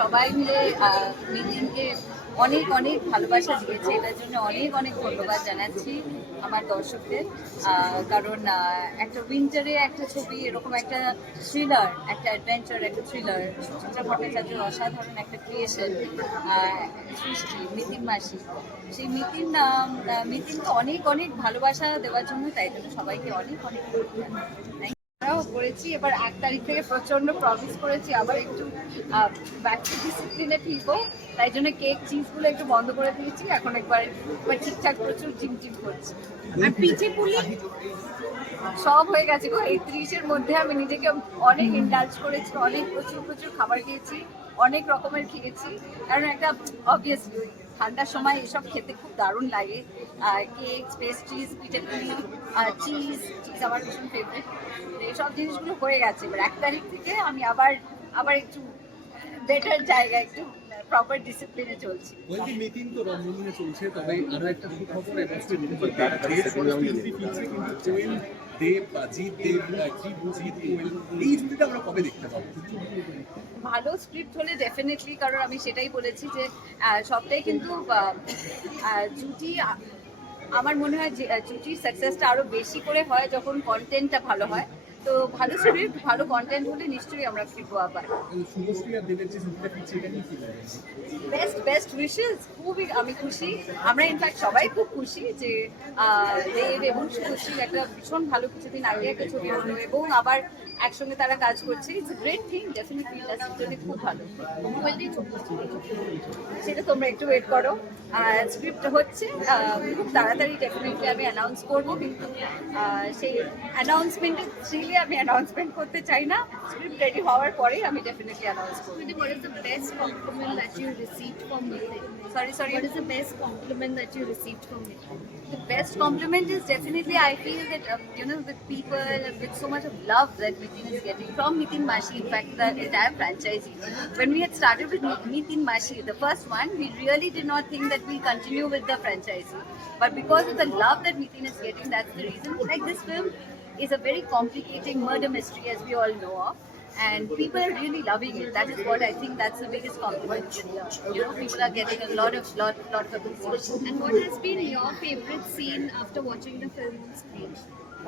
সবাই মিলে মিটিংকে অনেক অনেক ভালোবাসা দিয়েছে, এটার জন্য অনেক অনেক ধন্যবাদ জানাচ্ছি আমার দর্শকদের। কারণ একটা উইন্টারে একটা ছবি, এরকম একটা থ্রিলার, একটা অ্যাডভেঞ্চার, একটা থ্রিলার, সুচিত্রা ভট্টাচার্যের অসাধারণ একটা ক্রিয়েশন, সৃষ্টি মিতিন মাসি। সেই মিতিনকে অনেক অনেক ভালোবাসা দেওয়ার জন্য, তাই জন্য সবাইকে অনেক অনেক ধন্যবাদ করেছি। এবার 1 তারিখ থেকে প্রচন্ড প্রমিস করেছি আবার একটু ব্যাক টু ডিসিপ্লিনে ফিরবো, তাই জন্য কেক চিজগুলো একটু বন্ধ করে দিয়েছি। এখন একবার ঠিকঠাক প্রচুর চিমচিম করছি। আর পিঠে পুলি সব হয়ে গেছে গো। এই 30-এর মধ্যে আমি নিজেকে অনেক ইন্ডালজ করেছি, অনেক প্রচুর প্রচুর খাবার খেয়েছি, অনেক রকমের খেয়েছি। কারণ একটা অবভিয়াসলি ওই ঠান্ডার সময় এসব খেতে খুব দারুণ লাগে। কেক, পেস্ট্রিজ, পিঠে পুলি, চিজ চিজ আমার ভীষণ ফেভারিট। এইসব জিনিসগুলো হয়ে গেছে। এবার 1 তারিখ থেকে আমি আবার আবার একটু বেটার জায়গায়, একটু প্রপার ডিসিপ্লিনে চলছি। বলছি মিটিং তো রমরমিয়ে চলছে, তবে আরো একটা সুখবর এবছর কিন্তু কোয়েল দেব বা জিৎ দেব, জিৎ কোয়েল, এই জুটিটা আমরা কবে দেখতে পাবো? ভালো স্ক্রিপ্ট হলে ডেফিনেটলি, কারণ আমি সেটাই বলেছি যে সবটাই কিন্তু জুটি। আমার মনে হয় যে জুটির সাকসেসটা আরো বেশি করে হয় যখন কন্টেন্টটা ভালো হয়। তো ভালো স্ক্রিপ্ট, ভালো কন্টেন্ট হলে নিশ্চয়ই আমরা ফিরবো আবার। শুভশ্রী আর দেবের যে জুটিটা ফিরছে, এটা নিয়ে কি বলবেন? বেস্ট উইশেস, খুবই আমি খুশি। আমরা ইনফ্যাক্ট সবাই খুব খুশি যে দেব এবং শুভশ্রীর একটা ভীষণ ভালো কিছুদিন আগে একটা ছবি হলো এবং আবার একসঙ্গে তারা কাজ করছে। ইটস গ্রেট থিং, ডেফিনেটলি ইন্ডাস্ট্রির জন্য খুব ভালো। সেটা তোমরা একটু ওয়েট করো। স্ক্রিপ্ট হচ্ছে খুব তাড়াতাড়ি, ডেফিনেটলি আমি অ্যানাউন্স করবো, কিন্তু সেই অ্যানাউন্সমেন্টের থ্রিলে আমি অ্যানাউন্সমেন্ট করতে চাই না। স্ক্রিপ্ট রেডি হওয়ার পরেই আমি ডেফিনেটলি অ্যানাউন্স করবো। What is the best compliment that you received from Nitin? Sorry. What is the best compliment that you received from Nitin? The best compliment is definitely, I feel that with people, with so much of love that Nitin is getting from Nitin Mashi, in fact the entire franchisee. When we had started with Nitin Mashi, the first one, we really did not think that we'll continue with the franchisee, but because of the love that Nitin is getting, that's the reason. Like, this film is a very complicating murder mystery, as we all know of, and people are really loving it. That is what I think, that's the biggest compliment. People are getting a lot of appreciation. And what has been your favorite scene after watching the film on screen?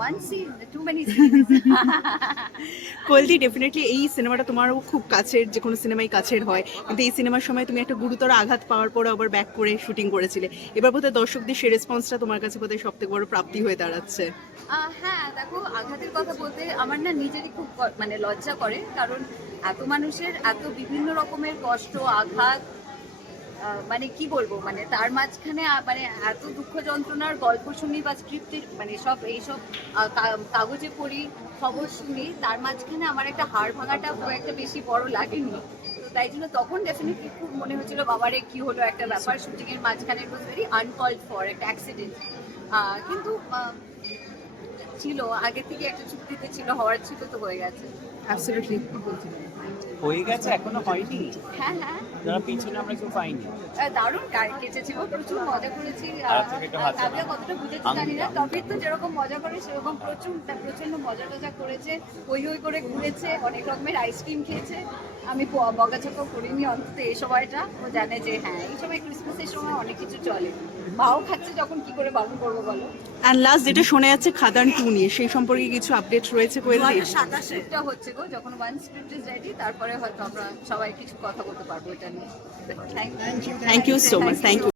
One scene, too many scenes. কোয়েলদি, definitely এই সিনেমাটা তোমারও খুব কাছের, যে কোনো সিনেমাই কাছের হয়, কিন্তু এই সিনেমার সময় তুমি একটা গুরুতর আঘাত পাওয়ার পরে আবার ব্যাক করে শুটিং করেছিলে। এবার বোধহয় দর্শকদের সেই রেসপন্সটা তোমার কাছে বোধহয় সব থেকে বড় প্রাপ্তি হয়ে দাঁড়াচ্ছে। হ্যাঁ, দেখো, আঘাতের কথা বলতে আমার না নিজেরই খুব মানে লজ্জা করে, কারণ এত মানুষের এত বিভিন্ন রকমের কষ্ট, আঘাত, মানে কি বলবো, মানে তার মাঝখানে মানে এত দুঃখ যন্ত্রণার গল্প শুনি বা স্ক্রিপ্টের মানে এইসব কাগজে পড়ি, খবর শুনি, তার মাঝখানে আমার একটা হাড় ভাঙাটা খুব একটা বেশি বড় লাগেনি। তো তাই জন্য তখন ডেফিনেটলি খুব মনে হচ্ছিল, বাবারে কি হলো, একটা ব্যাপার শুটিং এর মাঝখানে, ইট ওয়াজ ভেরি আনকল্ড ফর, একটা অ্যাক্সিডেন্ট। কিন্তু ছিল আগে থেকে, একটা চুক্তিতে ছিল, হওয়ার ছিল, তো হয়ে গেছে। অ্যাবসলিউটলি হয়ে গেছে, এখনো হয়নি। হ্যাঁ, যারা পিছনে আমরা কেউ পাইনি। দারুণ কেটেছিল, প্রচুর মজা করেছি। একটু হাত কাব্যা কতটা বুঝেছি জানি না, কবির তো যেরকম মজা করে সেরকম প্রচন্ড মজা টজা করেছে, হই করে ঘুরেছে, অনেক রকমের আইসক্রিম খেয়েছে। আমি বকাঝকা করিনি অন্তত এই সময়টা। ও জানে যে হ্যাঁ, এই সময় ক্রিসমাসের সময় অনেক কিছু চলে। মাও খাচ্ছে যখন, কি করে বারণ করবো বলো। অ্যান্ড লাস্ট যেটা শোনা যাচ্ছে খাদান 2 নিয়ে, সেই সম্পর্কে কিছু আপডেট রয়েছে কোয়েলদি? 27টা হচ্ছে গো, যখন ওয়ান স্ক্রিপ্ট ইজ রেডি তারপরে হয়তো আমরা সবাই কিছু কথা বলতে পারবো এটা নিয়ে। Thank you so much, thank you.